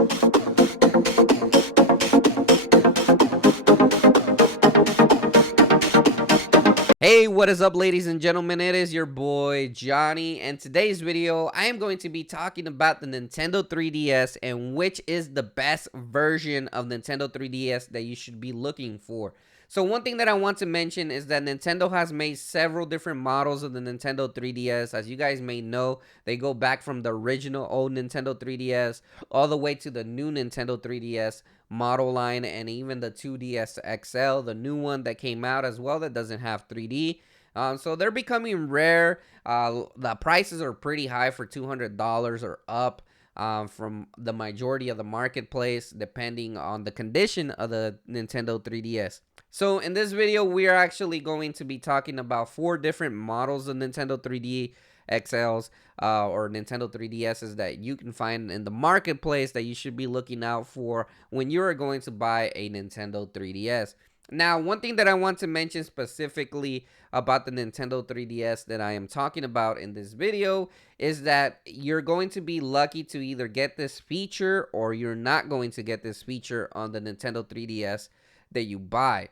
Hey, what is up, ladies and gentlemen? It is your boy Johnny, and today's video I am going to be talking about the Nintendo 3DS and which is the best version of Nintendo 3DS that you should be looking for. So one thing that I want to mention is that Nintendo has made several different models of the Nintendo 3DS. As you guys may know, they go back from the original old Nintendo 3DS all the way to the new Nintendo 3DS model line, and even the 2DS XL, the new one that came out as well that doesn't have 3D. So they're becoming rare. The prices are pretty high for $200 or up, from the majority of the marketplace, depending on the condition of the Nintendo 3DS. So in this video, we are actually going to be talking about 4 different models of Nintendo 3D XLs, or Nintendo 3DSs that you can find in the marketplace that you should be looking out for when you are going to buy a Nintendo 3DS. Now, one thing that I want to mention specifically about the Nintendo 3DS that I am talking about in this video is that you're going to be lucky to either get this feature or you're not going to get this feature on the Nintendo 3DS that you buy.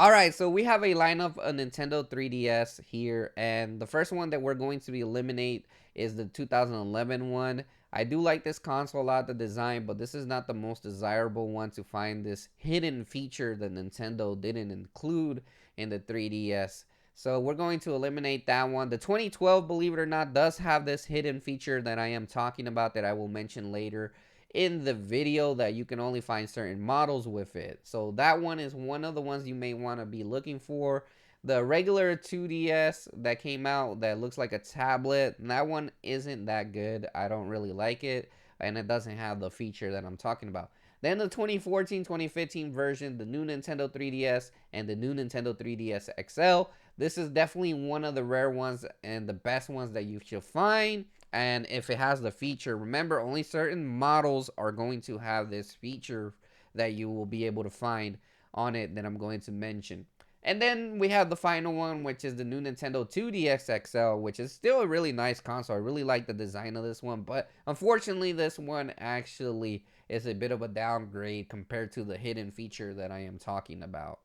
Alright, so we have a lineup of Nintendo 3DS here, and the first one that we're going to be eliminate is the 2011 one. I do like this console a lot, the design, but this is not the most desirable one to find this hidden feature that Nintendo didn't include in the 3DS. So we're going to eliminate that one. The 2012, believe it or not, does have this hidden feature that I am talking about that I will mention later in the video, that you can only find certain models with it. So that one is one of the ones you may want to be looking for. The regular 2DS that came out that looks like a tablet, that one isn't that good. I don't really like it, and it doesn't have the feature that I'm talking about. Then the 2014-2015 version, the new Nintendo 3DS and the new Nintendo 3DS XL. This is definitely one of the rare ones and the best ones that you should find. And if it has the feature, remember, only certain models are going to have this feature that you will be able to find on it that I'm going to mention. And then we have the final one, which is the new Nintendo 2DS XL, which is still a really nice console. I really like the design of this one, but unfortunately this one actually is a bit of a downgrade compared to the hidden feature that I am talking about.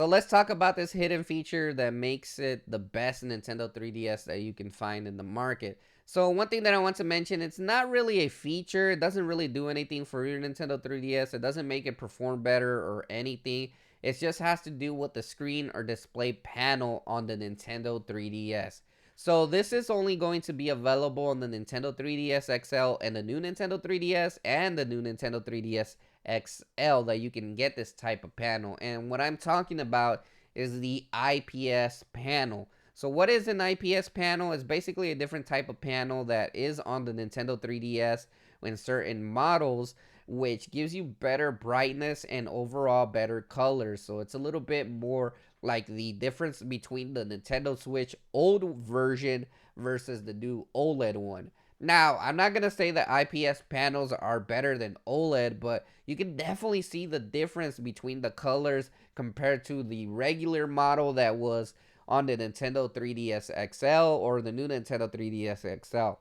So let's talk about this hidden feature that makes it the best Nintendo 3DS that you can find in the market. So one thing that I want to mention, it's not really a feature. It doesn't really do anything for your Nintendo 3DS. It doesn't make it perform better or anything. It just has to do with the screen or display panel on the Nintendo 3DS. So this is only going to be available on the Nintendo 3DS XL and the new Nintendo 3DS and the new Nintendo 3DS XL, that you can get this type of panel. And what I'm talking about is the IPS panel. So what is an IPS panel? It's basically a different type of panel that is on the Nintendo 3DS in certain models, which gives you better brightness and overall better colors. So it's a little bit more like the difference between the Nintendo Switch old version versus the new OLED one. Now, I'm not going to say that IPS panels are better than OLED, but you can definitely see the difference between the colors compared to the regular model that was on the Nintendo 3DS XL or the new Nintendo 3DS XL.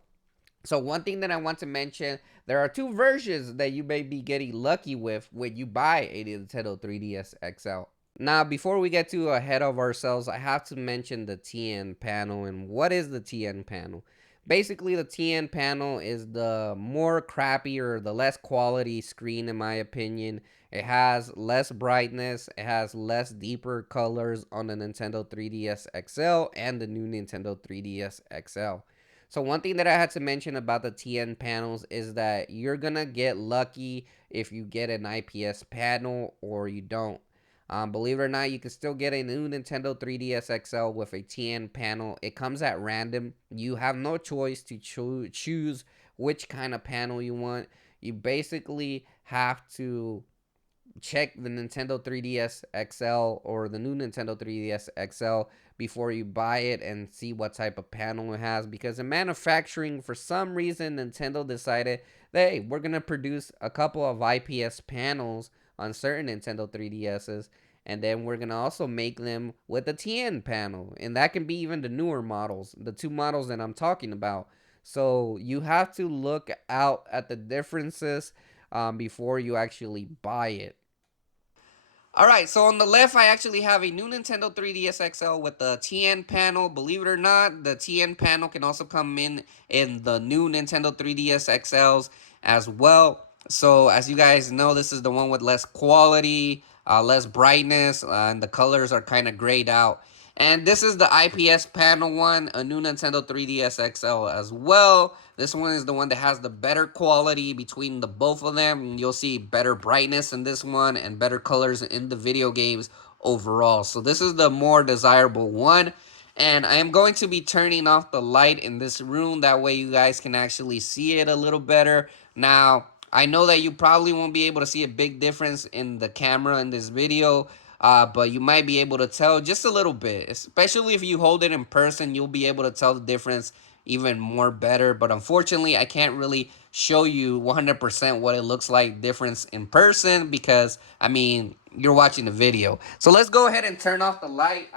So one thing that I want to mention, there are 2 versions that you may be getting lucky with when you buy a Nintendo 3DS XL. Now, before we get too ahead of ourselves, I have to mention the TN panel. And what is the TN panel? Basically, the TN panel is the more crappier, the less quality screen, in my opinion. It has less brightness, it has less deeper colors on the Nintendo 3DS XL and the new Nintendo 3DS XL. So one thing that I had to mention about the TN panels is that you're gonna get lucky if you get an IPS panel or you don't. Believe it or not, you can still get a new Nintendo 3DS XL with a TN panel. It comes at random. You have no choice to choose which kind of panel you want. You basically have to check the Nintendo 3DS XL or the new Nintendo 3DS XL before you buy it and see what type of panel it has, because in manufacturing, for some reason, Nintendo decided that, hey, we're going to produce a couple of IPS panels on certain Nintendo 3DSs, and then we're going to also make them with a TN panel, and that can be even the newer models, the 2 models that I'm talking about. So you have to look out at the differences before you actually buy it. All right, so on the left, I actually have a new Nintendo 3DS XL with the TN panel. Believe it or not, the TN panel can also come in the new Nintendo 3DS XLs as well. So as you guys know, this is the one with less quality, less brightness, and the colors are kind of grayed out. And this is the IPS panel one, a new Nintendo 3DS XL as well. This one is the one that has the better quality between the both of them. You'll see better brightness in this one and better colors in the video games overall. So this is the more desirable one. And I am going to be turning off the light in this room. That way you guys can actually see it a little better. Now, I know that you probably won't be able to see a big difference in the camera in this video. But you might be able to tell just a little bit, especially if you hold it in person. You'll be able to tell the difference even more better. But unfortunately, I can't really show you 100% what it looks like difference in person because, I mean, you're watching the video. So let's go ahead and turn off the light.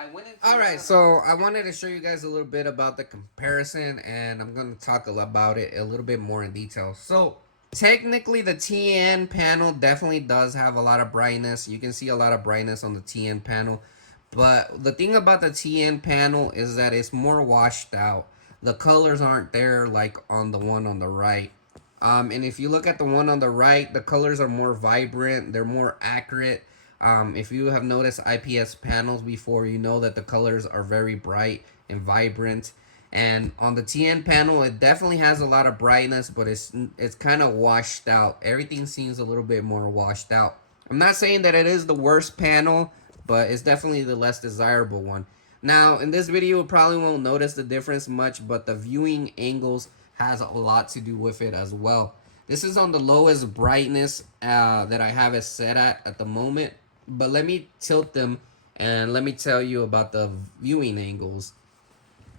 All right, so I wanted to show you guys a little bit about the comparison, and I'm going to talk about it a little bit more in detail. So technically, the TN panel definitely does have a lot of brightness. You can see a lot of brightness on the TN panel. But the thing about the TN panel is that it's more washed out. The colors aren't there like on the one on the right. And if you look at the one on the right, the colors are more vibrant. They're more accurate. If you have noticed IPS panels before, you know that the colors are very bright and vibrant. And on the TN panel, it definitely has a lot of brightness, but it's kind of washed out. Everything seems a little bit more washed out. I'm not saying that it is the worst panel, but it's definitely the less desirable one. Now, in this video, you probably won't notice the difference much, but the viewing angles has a lot to do with it as well. This is on the lowest brightness that I have it set at the moment, but let me tilt them and let me tell you about the viewing angles.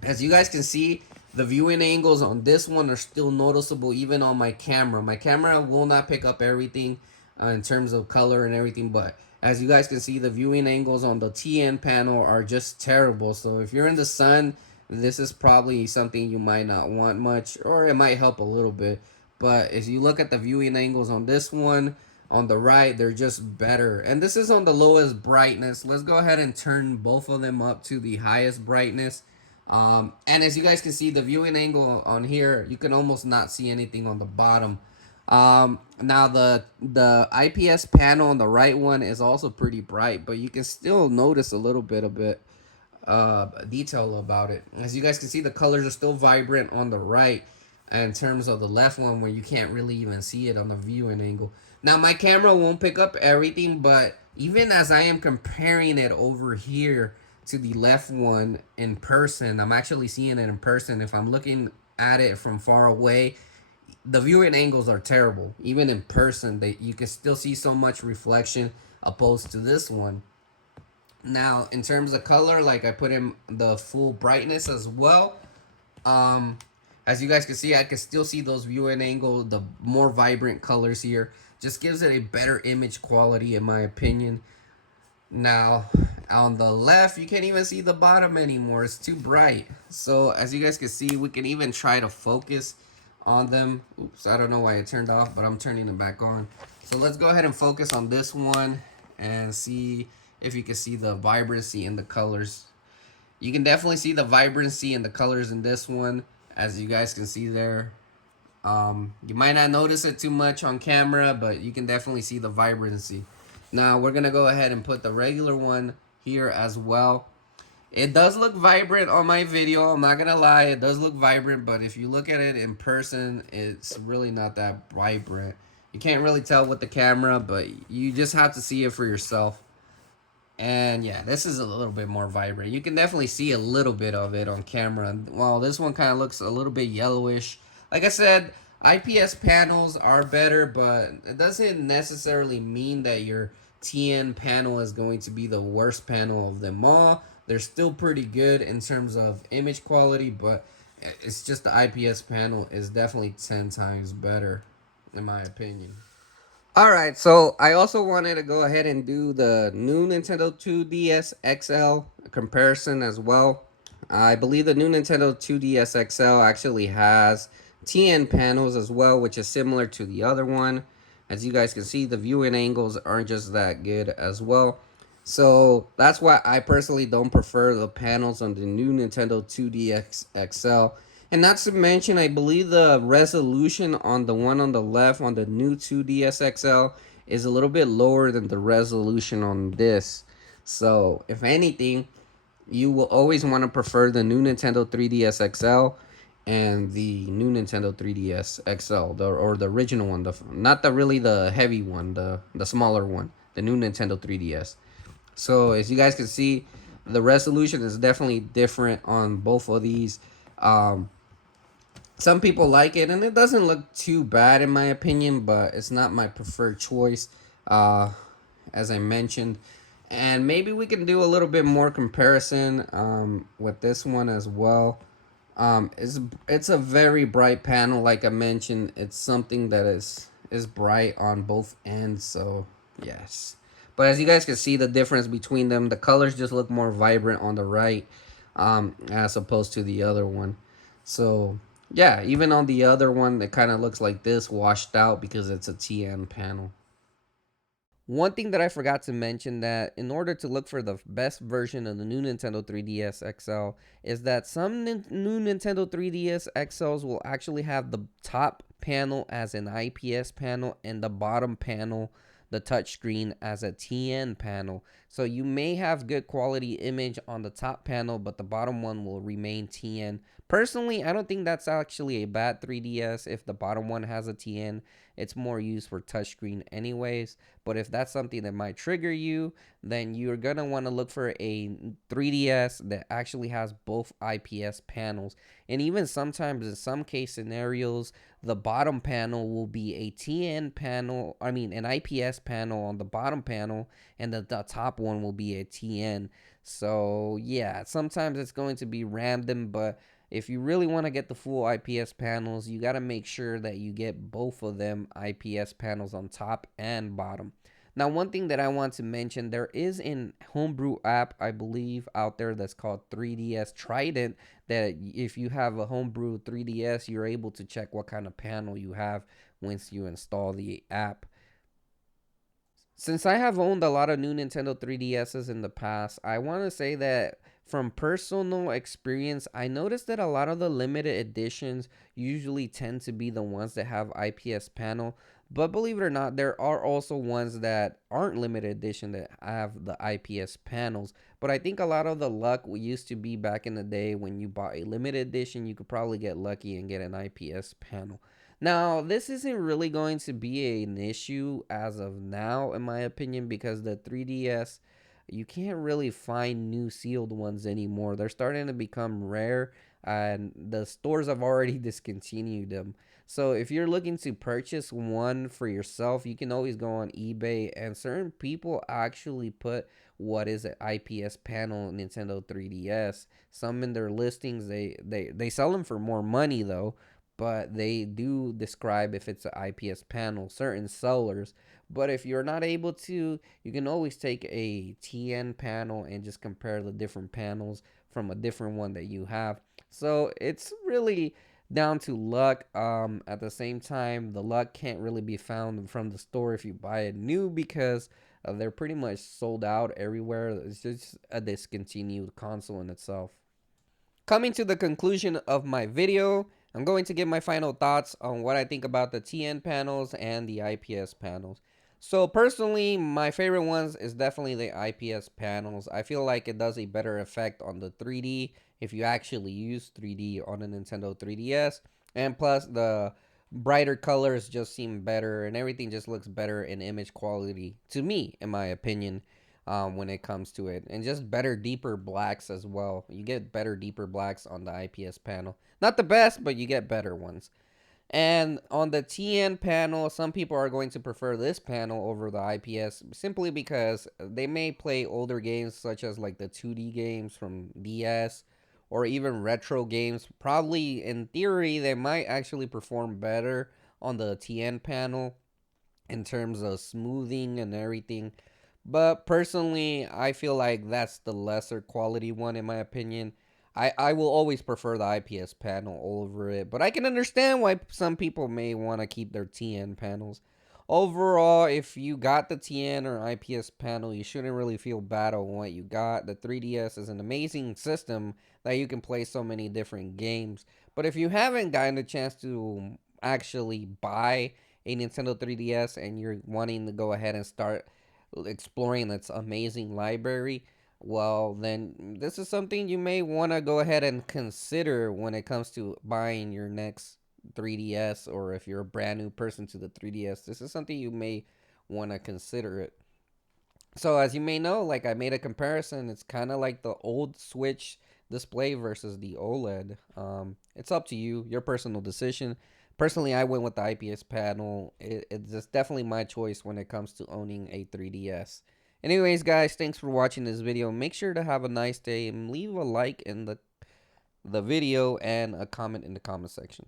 As you guys can see, the viewing angles on this one are still noticeable even on my camera. My camera will not pick up everything in terms of color and everything, but as you guys can see, the viewing angles on the TN panel are just terrible. So if you're in the sun, this is probably something you might not want much, or it might help a little bit. But if you look at the viewing angles on this one, on the right, they're just better. And this is on the lowest brightness. Let's go ahead and turn both of them up to the highest brightness. And as you guys can see, the viewing angle on here, you can almost not see anything on the bottom. Now the IPS panel on the right one is also pretty bright, but you can still notice a little bit of it detail about it. As you guys can see, the colors are still vibrant on the right in terms of the left one where you can't really even see it on the viewing angle. Now my camera won't pick up everything, but even as I am comparing it over here to the left one in person, I'm actually seeing it in person. If I'm looking at it from far away, the viewing angles are terrible. Even in person, you can still see so much reflection opposed to this one. Now, in terms of color, like I put in the full brightness as well. Um, as you guys can see, I can still see those viewing angle, the more vibrant colors here. Just gives it a better image quality in my opinion. Now, on the left, you can't even see the bottom anymore. It's too bright. So, as you guys can see, we can even try to focus on them. Oops, I don't know why it turned off, but I'm turning them back on. So, let's go ahead and focus on this one and see if you can see the vibrancy in the colors. You can definitely see the vibrancy in the colors in this one, as you guys can see there. You might not notice it too much on camera, but you can definitely see the vibrancy. Now we're gonna go ahead and put the regular one here as well. It does look vibrant on my video, I'm not gonna lie, it does look vibrant, but if you look at it in person, it's really not that vibrant. You can't really tell with the camera, but you just have to see it for yourself. And yeah, this is a little bit more vibrant. You can definitely see a little bit of it on camera. While this one kind of looks a little bit yellowish. Like I said, IPS panels are better, but it doesn't necessarily mean that your TN panel is going to be the worst panel of them all. They're still pretty good in terms of image quality, but it's just the IPS panel is definitely 10 times better, in my opinion. Alright, so I also wanted to go ahead and do the new Nintendo 2DS XL comparison as well. I believe the new Nintendo 2DS XL actually has TN panels as well, which is similar to the other one. As you guys can see, the viewing angles aren't just that good as well. So that's why I personally don't prefer the panels on the new Nintendo 2DS XL. And not to mention, I believe the resolution on the one on the left on the new 2DS XL is a little bit lower than the resolution on this. So if anything, you will always want to prefer the new Nintendo 3DS XL and the new Nintendo 3DS XL, or the original one, not the really the heavy one, the smaller one, the new Nintendo 3DS. So as you guys can see, the resolution is definitely different on both of these. Um, some people like it, and it doesn't look too bad in my opinion, but it's not my preferred choice. Uh, as I mentioned, and maybe we can do a little bit more comparison with this one as well. It's a very bright panel, like I mentioned. It's something that is bright on both ends. So yes, but as you guys can see, the difference between them, the colors just look more vibrant on the right, as opposed to the other one. So yeah, even on the other one, it kind of looks like this, washed out because it's a TN panel. One thing that I forgot to mention, that in order to look for the best version of the new Nintendo 3DS XL, is that some new Nintendo 3DS XLs will actually have the top panel as an IPS panel and the bottom panel, the touchscreen, as a TN panel. So you may have good quality image on the top panel, but the bottom one will remain TN. Personally, I don't think that's actually a bad 3DS if the bottom one has a TN. It's more used for touchscreen anyways. But if that's something that might trigger you, then you're going to want to look for a 3DS that actually has both IPS panels. And even sometimes in some case scenarios, the bottom panel will be a TN panel, I mean an IPS panel on the bottom panel, and the top one will be a TN. So yeah, sometimes it's going to be random, but if you really want to get the full IPS panels, you got to make sure that you get both of them IPS panels on top and bottom. Now, one thing that I want to mention, there is an homebrew app, I believe, out there that's called 3DS Trident, that if you have a homebrew 3DS, you're able to check what kind of panel you have once you install the app. Since I have owned a lot of new Nintendo 3DSs in the past, I want to say that from personal experience, I noticed that a lot of the limited editions usually tend to be the ones that have IPS panel. But believe it or not, there are also ones that aren't limited edition that have the IPS panels. But I think a lot of the luck used to be back in the day when you bought a limited edition, you could probably get lucky and get an IPS panel. Now, this isn't really going to be an issue as of now, in my opinion, because the 3DS, you can't really find new sealed ones anymore. They're starting to become rare, and the stores have already discontinued them. So, if you're looking to purchase one for yourself, you can always go on eBay, and certain people actually put what is an IPS panel Nintendo 3DS. Some in their listings, they sell them for more money though, but they do describe if it's an IPS panel, certain sellers. But if you're not able to, you can always take a TN panel and just compare the different panels from a different one that you have. So it's really down to luck. At the same time, the luck can't really be found from the store if you buy it new, because they're pretty much sold out everywhere. It's just a discontinued console in itself. Coming to the conclusion of my video, I'm going to give my final thoughts on what I think about the TN panels and the IPS panels. So personally, my favorite ones is definitely the IPS panels. I feel like it does a better effect on the 3D if you actually use 3D on a Nintendo 3DS. And plus, the brighter colors just seem better, and everything just looks better in image quality to me, in my opinion, when it comes to it. And just better, deeper blacks as well. You get better, deeper blacks on the IPS panel. Not the best, but you get better ones. And on the TN panel, some people are going to prefer this panel over the IPS simply because they may play older games such as like the 2D games from DS or even retro games. Probably in theory, they might actually perform better on the TN panel in terms of smoothing and everything. But personally, I feel like that's the lesser quality one in my opinion. I will always prefer the IPS panel over it, but I can understand why some people may want to keep their TN panels. Overall, if you got the TN or IPS panel, you shouldn't really feel bad on what you got. The 3DS is an amazing system that you can play so many different games. But if you haven't gotten a chance to actually buy a Nintendo 3DS and you're wanting to go ahead and start exploring its amazing library, well, then this is something you may want to go ahead and consider when it comes to buying your next 3DS, or if you're a brand new person to the 3DS, this is something you may want to consider it. So as you may know, like I made a comparison, it's kind of like the old Switch display versus the OLED. It's up to you, your personal decision. Personally, I went with the IPS panel. It's definitely my choice when it comes to owning a 3DS. Anyways, guys, thanks for watching this video. Make sure to have a nice day and leave a like in the video and a comment in the comment section.